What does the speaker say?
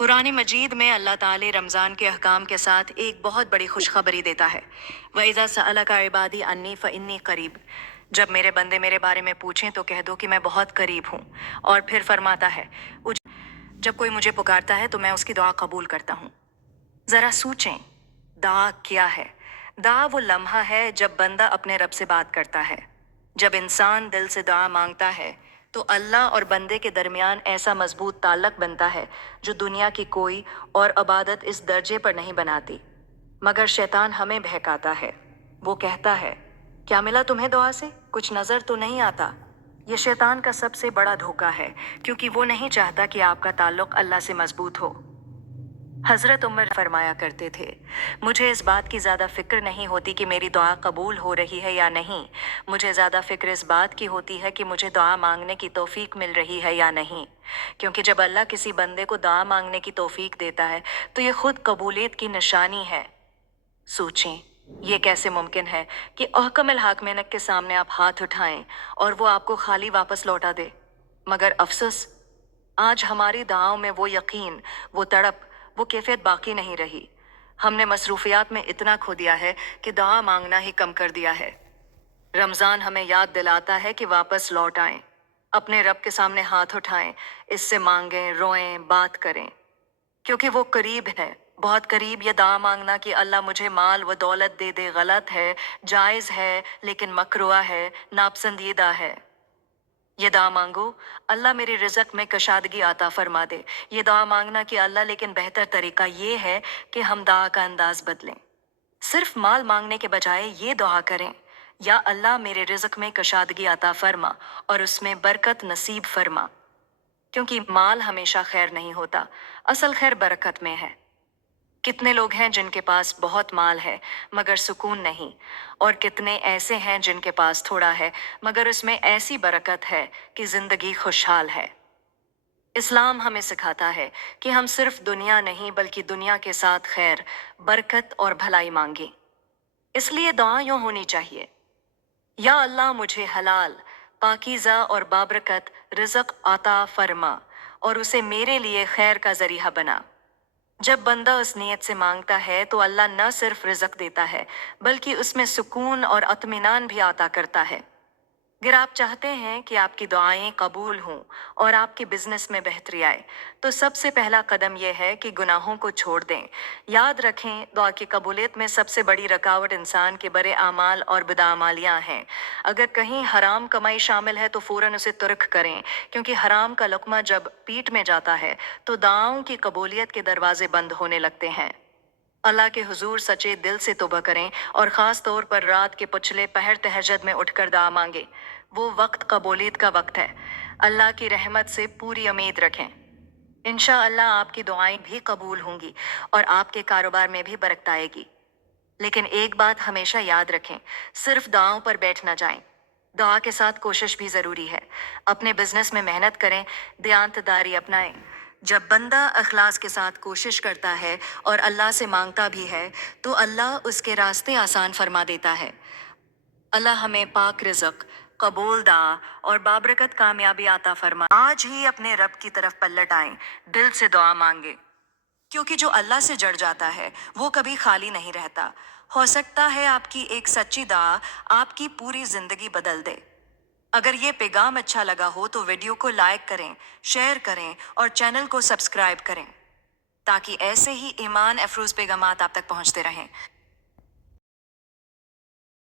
कुरान मजीद में अल्लाह ताला रमज़ान के अहकाम के साथ एक बहुत बड़ी खुशखबरी देता है। वइज़ा सअलका इबादी अन्नी फ़इन्नी करीब। जब मेरे बंदे मेरे बारे में पूछें तो कह दो कि मैं बहुत करीब हूँ। और फिर फरमाता है, जब कोई मुझे पुकारता है तो मैं उसकी दुआ कबूल करता हूँ। ज़रा सोचें, दुआ क्या है? दुआ वो लम्हा है जब बंदा अपने रब से बात करता है। जब इंसान दिल से दुआ मांगता है तो अल्लाह और बंदे के दरमियान ऐसा मजबूत ताल्लुक बनता है जो दुनिया की कोई और इबादत इस दर्जे पर नहीं बनाती। मगर शैतान हमें बहकाता है। वो कहता है, क्या मिला तुम्हें दुआ से? कुछ नज़र तो नहीं आता। ये शैतान का सबसे बड़ा धोखा है, क्योंकि वो नहीं चाहता कि आपका ताल्लुक अल्लाह से मजबूत हो। हजरत उमर फरमाया करते थे, मुझे इस बात की ज़्यादा फिक्र नहीं होती कि मेरी दुआ कबूल हो रही है या नहीं। मुझे ज़्यादा फिक्र इस बात की होती है कि मुझे दुआ मांगने की तौफीक मिल रही है या नहीं। क्योंकि जब अल्लाह किसी बंदे को दुआ मांगने की तौफीक देता है तो ये खुद कबूलियत की निशानी है। सोचें, ये कैसे मुमकिन है कि अहकमुल हाकिमीन के सामने आप हाथ उठाएं और वो आपको खाली वापस लौटा दे? मगर अफसोस, आज हमारी दुआओं में वो यकीन, वो तड़प, वो कैफियत बाकी नहीं रही। हमने मसरूफियात में इतना खो दिया है कि दुआ मांगना ही कम कर दिया है। रमज़ान हमें याद दिलाता है कि वापस लौट आएं, अपने रब के सामने हाथ उठाएं, इससे मांगें, रोएं, बात करें, क्योंकि वो करीब है, बहुत करीब। ये दुआ मांगना कि अल्लाह मुझे माल व दौलत दे दे गलत है, जायज़ है, लेकिन मकरूह है, नापसंदीदा है। ये दुआ मांगो, अल्लाह मेरे रिज़्क़ में कशादगी आता फरमा दे। ये दुआ मांगना कि अल्लाह, लेकिन बेहतर तरीका ये है कि हम दुआ का अंदाज बदलें। सिर्फ माल मांगने के बजाय ये दुआ करें, या अल्लाह मेरे रिज़्क़ में कशादगी अता फरमा और उसमें बरकत नसीब फरमा। क्योंकि माल हमेशा खैर नहीं होता, असल खैर बरकत में है। कितने लोग हैं जिनके पास बहुत माल है मगर सुकून नहीं, और कितने ऐसे हैं जिनके पास थोड़ा है मगर उसमें ऐसी बरकत है कि जिंदगी खुशहाल है। इस्लाम हमें सिखाता है कि हम सिर्फ दुनिया नहीं बल्कि दुनिया के साथ खैर, बरकत और भलाई मांगें। इसलिए दुआ यूं होनी चाहिए, या अल्लाह मुझे हलाल, पाकीज़ा और बाबरकत रिज़्क़ अता फरमा और उसे मेरे लिए खैर का ज़रिया बना। जब बंदा उस नीयत से मांगता है तो अल्लाह न सिर्फ रिज़्क़ देता है बल्कि उसमें सुकून और इत्मीनान भी अता करता है। अगर आप चाहते हैं कि आपकी दुआएं कबूल हों और आपके बिजनेस में बेहतरी आए, तो सबसे पहला कदम यह है कि गुनाहों को छोड़ दें। याद रखें, दुआ की कबूलियत में सबसे बड़ी रुकावट इंसान के बड़े आमाल और बदआमालियाँ हैं। अगर कहीं हराम कमाई शामिल है तो फ़ौरन उसे तुर्क करें, क्योंकि हराम का लुक़मा जब पीठ में जाता है तो दुआओं की कबूलियत के दरवाजे बंद होने लगते हैं। अल्लाह के हुजूर सच्चे दिल से तौबा करें और ख़ास तौर पर रात के पिछले पहर तहज्जुद में उठकर दुआ मांगे। वो वक्त कबूलियत का वक्त है। अल्लाह की रहमत से पूरी उम्मीद रखें। इंशाअल्लाह आपकी दुआएं भी कबूल होंगी और आपके कारोबार में भी बरकत आएगी। लेकिन एक बात हमेशा याद रखें, सिर्फ दुआओं पर बैठ ना जाएं। दुआ के साथ कोशिश भी ज़रूरी है। अपने बिजनेस में मेहनत करें, देयांतदारी अपनाएं। जब बंदा अखलास के साथ कोशिश करता है और अल्लाह से मांगता भी है तो अल्लाह उसके रास्ते आसान फरमा देता है। अल्लाह हमें पाक रिज़्क़, कबूल दुआ और बाबरकत कामयाबी अता फरमा। आज ही अपने रब की तरफ पलट आएं, दिल से दुआ मांगे, क्योंकि जो अल्लाह से जड़ जाता है वो कभी खाली नहीं रहता। हो सकता है आपकी एक सच्ची दुआ आपकी पूरी जिंदगी बदल दे। अगर ये पैगाम अच्छा लगा हो तो वीडियो को लाइक करें, शेयर करें और चैनल को सब्सक्राइब करें, ताकि ऐसे ही ईमान अफरोज पैगामात आप तक पहुंचते रहें।